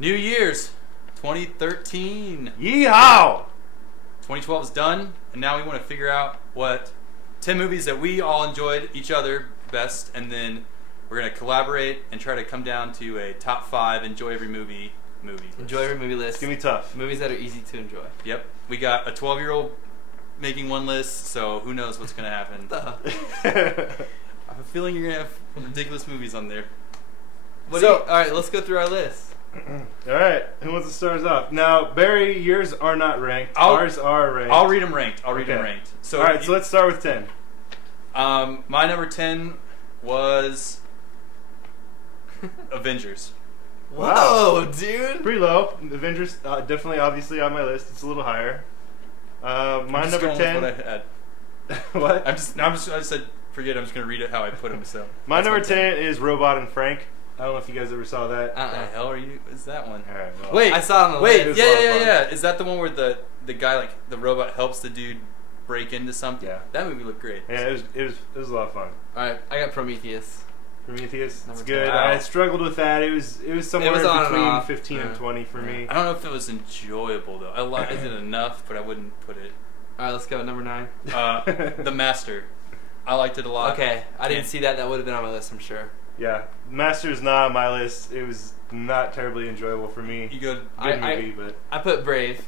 New Year's 2013. Yeehaw! 2012 is done, and now we want to figure out what 10 movies that we all enjoyed each other best, and then we're going to collaborate and try to come down to a top 5 enjoy every movie list. Enjoy every movie list. It's going to be tough. Movies that are easy to enjoy. Yep. We got a 12-year-old making one list, so who knows what's going to happen. I have a feeling you're going to have ridiculous movies on there. All right, let's go through our list. All right, who wants to start us off? Now, Barry, yours are not ranked. Ours are ranked. I'll read them ranked. So, all right, so let's start with 10. My number 10 was Avengers. Whoa, dude! Pretty low. Avengers, definitely, obviously on my list. It's a little higher. My number 10. What I had. What? I said, forget. I'm just gonna read it how I put them. So my number 10 is Robot and Frank. I don't know if you guys ever saw that. What the hell are you? Is that one? All right, well, Wait, I saw it on the list. Yeah. Is that the one where the guy, like the robot, helps the dude break into something? Yeah. That movie looked great. Yeah, it was a lot of fun. All right, I got Prometheus. Prometheus, Number it's good. 10. Wow. I struggled with that. It was somewhere on and between off. 15 and 20 for me. I don't know if it was enjoyable though. I liked it enough, but I wouldn't put it. All right, let's go. Number 9. The Master. I liked it a lot. Okay, I didn't see that. That would have been on my list, I'm sure. Yeah, Master's not on my list. It was not terribly enjoyable for me. You go. Good movie, but I put Brave.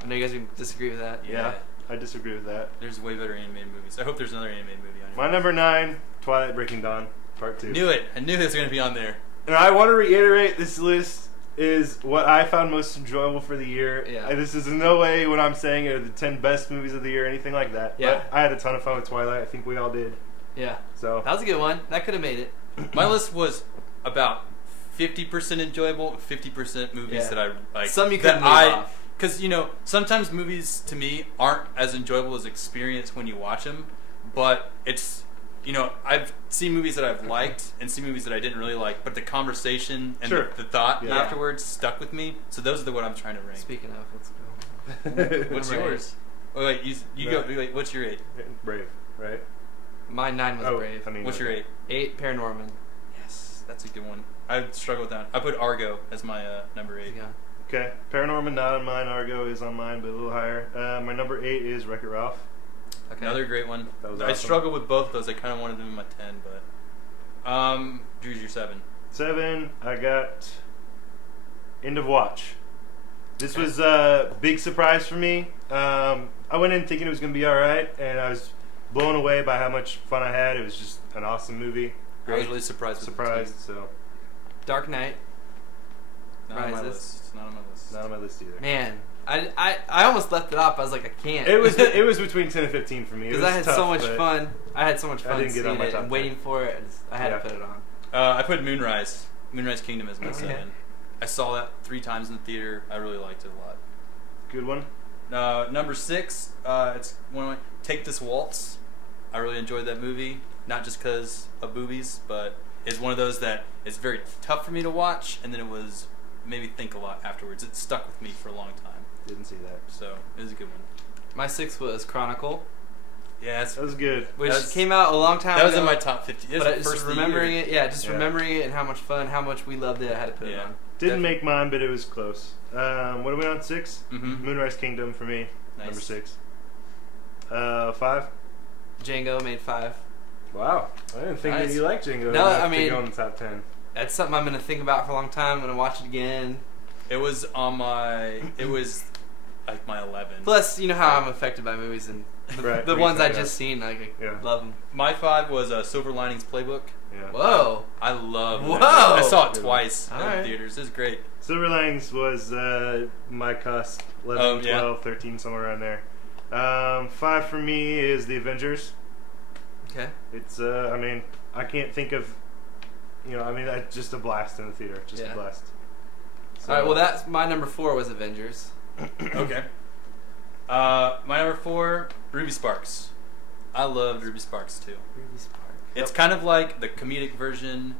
I know you guys would disagree with that. yeah, I disagree with that. There's way better animated movies. I hope there's another animated movie on here. My number 9, Twilight Breaking Dawn, Part 2. Knew it. I knew it was going to be on there. And I want to reiterate, this list is what I found most enjoyable for the year. Yeah. This is in no way when I'm saying are the 10 best movies of the year or anything like that. Yeah. But I had a ton of fun with Twilight. I think we all did. Yeah. So That was a good one. That could have made it. My list was about 50% enjoyable, 50% movies that I like. Some you couldn't leave off. Because, sometimes movies to me aren't as enjoyable as experience when you watch them, but it's, I've seen movies that I've liked and seen movies that I didn't really like, but the conversation and the thought afterwards stuck with me. So those are the what I'm trying to rank. Speaking of, let's go. What's yours? Oh, wait, you go. Wait, what's your 8? Brave, right? My 9 was Brave. I mean, what's your 8? 8, Paranorman. Yes, that's a good one. I struggle with that. I put Argo as my number 8. Yeah. Okay, Paranorman not on mine. Argo is on mine, but a little higher. My number 8 is Wreck-It Ralph. Okay. Another great one. That was I awesome. struggled with both of those. I kind of wanted them in my 10, but Drew's your 7. 7, I got End of Watch. This was a big surprise for me. I went in thinking it was going to be all right, and I was blown away by how much fun I had. It was just an awesome movie. I was really surprised. So Dark Knight. Not on my list. Not on my list. Not on my list either. Man, I almost left it off. I was like, I can't. It was between 10 and 15 for me. Because I had so much fun. I had so much fun didn't get on seeing my it top and 10. waiting for it. I had to put it on. I put Moonrise. Moonrise Kingdom as my 7. I saw that 3 times in the theater. I really liked it a lot. Good one. Number 6, it's one of my Take This Waltz. I really enjoyed that movie, not just because of boobies, but it's one of those that is very tough for me to watch, and then it made me think a lot afterwards. It stuck with me for a long time. Didn't see that. So it was a good one. My 6 was Chronicle. Yeah, that was good. Which came out a long time ago. That was in my top 50. But just remembering it, remembering it and how much fun, how much we loved it, I had to put it on. Didn't make mine, but it was close. What are we on? 6? Mm-hmm. Moonrise Kingdom for me. Nice. Number 6. 5? Django made 5. Wow. I didn't think that you liked Django. No, I mean, to go in the top 10. That's something I'm going to think about for a long time. I'm going to watch it again. It was on my... It was like my 11. Plus, you know how I'm affected by movies and the ones I just seen. I love them. My 5 was Silver Linings Playbook. Yeah. Whoa. I love that. I saw it twice in theaters. It was great. Silver Linings was my cusp. 11, 12, 13, somewhere around there. 5 for me is The Avengers. Okay. It's, I can't think of, that's just a blast in the theater. Just a blast. So, all right, well, that's my number 4 was Avengers. Okay. My number 4, Ruby Sparks. I loved Ruby Sparks too. Ruby Sparks. It's kind of like the comedic version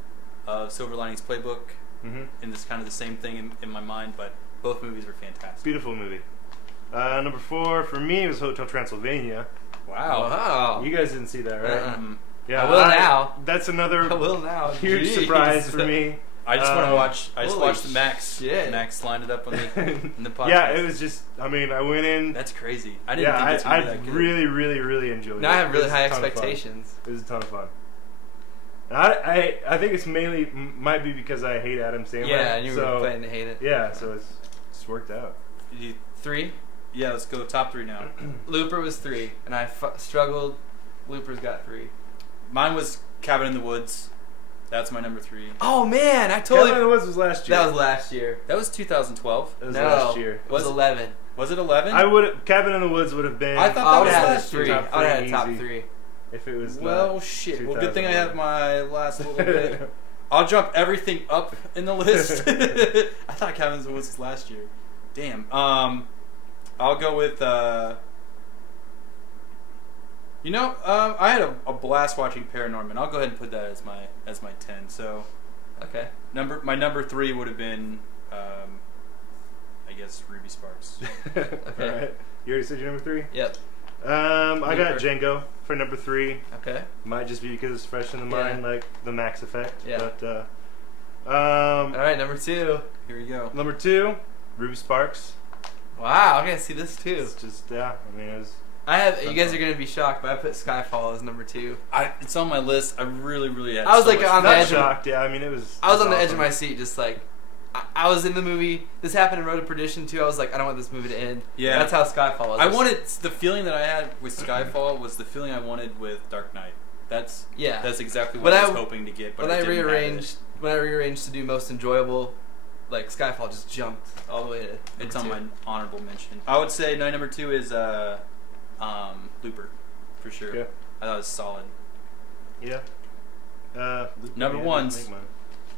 of Silver Linings Playbook, and it's kind of the same thing in my mind, but both movies were fantastic. Beautiful movie. Number 4 for me was Hotel Transylvania. Wow. You guys didn't see that, right? Uh-uh. Yeah, I will now. That's another I will now. huge surprise for me. I just want to watch. I just watched the Max. Yeah. Max lined it up on the podcast. Yeah, it was just. I mean, I went in. That's crazy. I didn't think it was gonna be that good. really enjoyed it. Now I have really high expectations. It was a ton of fun. I think it's mainly might be because I hate Adam Sandler. Yeah, and you were planning to hate it. Yeah, so it's worked out. 3? Yeah, let's go top 3 now. Looper was 3, and I struggled. Looper's got 3. Mine was Cabin in the Woods. That's my number 3. Oh man, I totally. Cabin in the Woods was last year. That was last year. That was 2012. It was last year. It was 11. Was it 11? Cabin in the Woods would have been. I thought that was last year. year. I would have had top 3. If it was. Well, shit. Well, good thing I have my last little bit. I'll jump everything up in the list. I thought Cabin in the Woods was last year. Damn. I'll go with. I had a blast watching Paranorman. I'll go ahead and put that as my 10. So, okay. My number 3 would have been, I guess Ruby Sparks. Okay. All right. You already said your number 3? Yep. I got Django for number 3. Okay. Might just be because it's fresh in the mind, like the Max Effect. Yeah. But all right, number 2. Here we go. Number 2, Ruby Sparks. Wow, I'm gonna see this too. It's just I mean, it was. You guys are gonna be shocked, but I put Skyfall as number 2. It's on my list. I really had. I was like on the edge. Shocked. Yeah, I mean, it was. I was on the edge of my seat, just like. I was in the movie. This happened in Road to Perdition too. I was like, I don't want this movie to end. Yeah, that's how Skyfall was. I wanted the feeling that I had with Skyfall was the feeling I wanted with Dark Knight. That's exactly what I was hoping to get. But when I rearranged to do most enjoyable, like Skyfall just jumped all the way to. It's on my honorable mention. I would say my number 2 is Looper, for sure. Yeah. I thought it was solid. Yeah. Number 1's.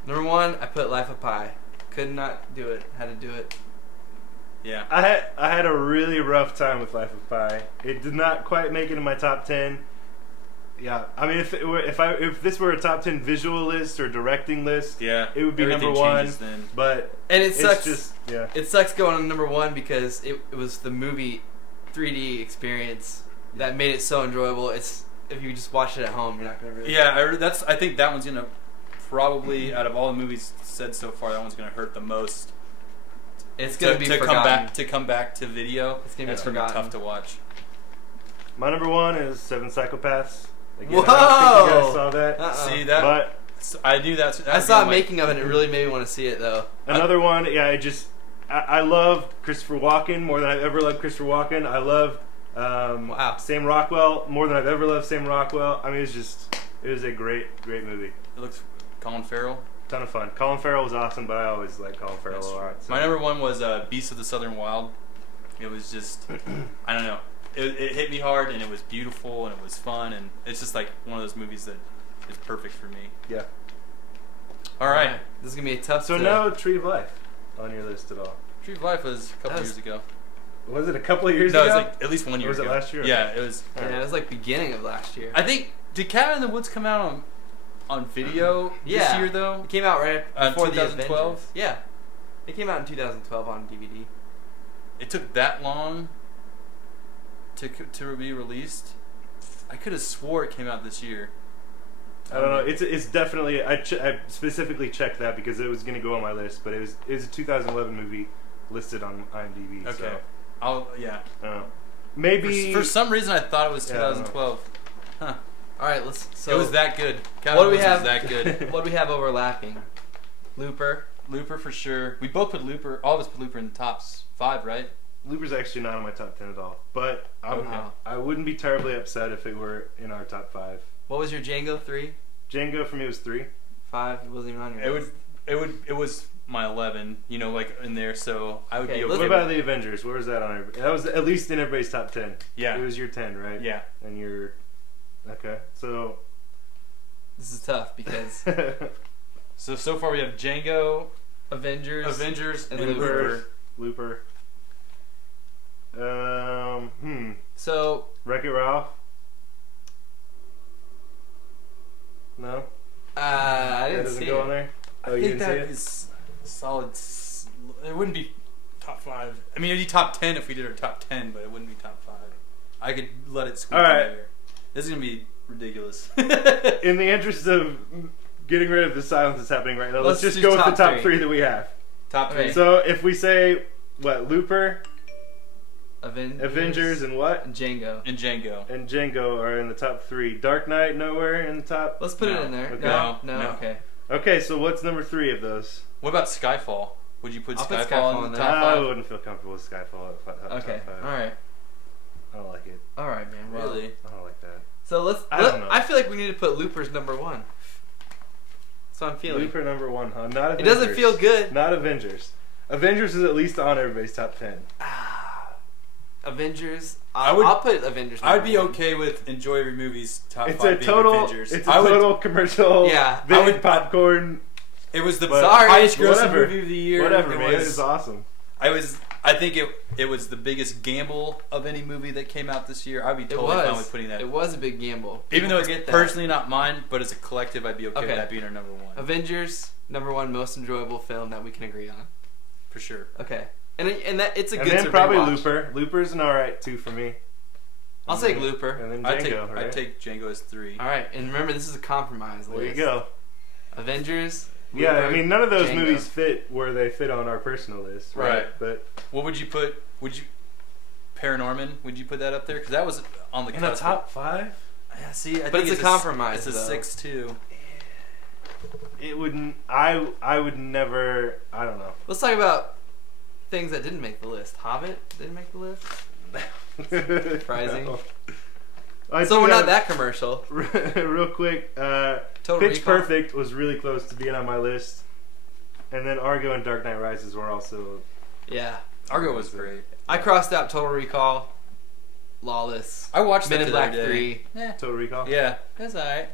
Number 1, I put Life of Pi. Could not do it. Had to do it. Yeah. I had a really rough time with Life of Pi. It did not quite make it in my top 10. Yeah, I mean, if this were a top 10 visual list or directing list, it would be number 1. Then. But it sucks. Just, it sucks going on number 1 because it was the movie 3D experience that made it so enjoyable. It's if you just watch it at home, you're not gonna really. Yeah, I think that one's gonna probably out of all the movies said so far, that one's gonna hurt the most. It's gonna be forgotten. come back to video. It's gonna be tough to watch. My number 1 is 7 Psychopaths. Again, whoa! I don't think you guys saw that. See that? But I knew that. I saw a making of it, and it really made me want to see it, though. Another one, I love Christopher Walken more than I've ever loved Christopher Walken. I love Sam Rockwell more than I've ever loved Sam Rockwell. I mean, it was a great movie. It looks Colin Farrell. Ton of fun. Colin Farrell was awesome, but I always like Colin Farrell a lot. So. My number 1 was Beasts of the Southern Wild. It was just, I don't know. It hit me hard, and it was beautiful, and it was fun, and it's just like one of those movies that is perfect for me. Yeah. All right. This is going to be a tough. So no Tree of Life on your list at all? Tree of Life was a couple years ago. Was it a couple of years ago? No, it was like at least 1 year ago. Or was it last year? Yeah, it was. Yeah, it was like beginning of last year. I think, did Cabin in the Woods come out on video this year, though? It came out right before 2012? Yeah. It came out in 2012 on DVD. It took that long to be released? I could have swore it came out this year. I don't know. It's definitely. I specifically checked that because it was going to go on my list, but it was a 2011 movie listed on IMDb. Okay. So. I don't know. Maybe for some reason I thought it was 2012. Huh. All right, So it was that good. What do we have? Was that good. What do we have overlapping? Looper for sure. We both put Looper. All of us put Looper in the tops 5, right? Looper's actually not on my top 10 at all, but I wouldn't be terribly upset if it were in our top 5. What was your Django 3? Django for me was 3. 5. It wasn't even on your list. It was my 11. Like in there, so I would be okay. What about the Avengers? Where was that on? That was at least in everybody's top 10. Yeah, it was your 10, right? Yeah, and you're okay. So this is tough because so far we have Django, Avengers, and Looper. So Wreck-It Ralph. No. I didn't see go on there. Oh, I think that is solid. It wouldn't be top 5. I mean, it'd be top 10 if we did our top 10, but it wouldn't be top 5. I could let it squeak in there. This is gonna be ridiculous. In the interest of getting rid of the silence that's happening right now. Let's just do go with the top top three. three that we have. Top three. Okay. So if we say what, Looper, Avengers, and what? and Django. And Django. And Django are in the top three. Dark Knight nowhere in the top. Let's put No. it in there. Okay. No. Okay. Okay, so what's number 3 of those? What about Skyfall? Would you put I'll put Skyfall Skyfall in in the there. top I 5? wouldn't feel comfortable with Skyfall at top Okay. 5. All right. I don't like it. All right, man. Well, Really? I don't like that. So I don't know. I feel like we need to put Looper's number 1. That's what I'm feeling. Looper number 1, huh? Not Avengers. It doesn't feel good. Not Avengers. Avengers is at least on everybody's top 10. Avengers. I'll put Avengers. I would be number one. okay with Enjoy Every Movie's top It's 5 a being total. Avengers. It's a I would- total commercial. Yeah, Big I would- popcorn. It was the But- highest grossing Whatever. movie of the year. Whatever, it man. Was, It's awesome. I think it was the biggest gamble of any movie that came out this year. I'd be It totally fine was. with putting that. It was a big gamble. Even though it's Forget that. personally not mine, but as a collective, I'd be okay Okay. with that being our number 1 Avengers number 1 most enjoyable film that we can agree on. for sure. Okay, and that it's a And good. then to probably rewatch. Looper. Looper's an alright 2 for me. I'll And take then- Looper. And then I'd Django, right? take Django as 3. All right, and remember this is a compromise There list. you go. Avengers. Yeah, Looper, I mean, none of those Django. movies fit where they fit on our personal list, right? Right. But What would you put? Would you Paranorman? Would you put that up there? Because that was on the in the cusp. top 5, Yeah, see, I But think it's a compromise, It's a though. 6-2. it wouldn't. I would never. I don't know. Let's talk about things that didn't make the list. Hobbit didn't make the list. Surprising. No. So we're not that commercial. Real quick, Total Pitch Recall? Perfect was really close to being on my list, and then Argo and Dark Knight Rises were also. Yeah, Argo was great. I crossed out Total Recall, Lawless, I watched Men that in the other Black day. 3. Yeah. Total Recall. Yeah, that's alright.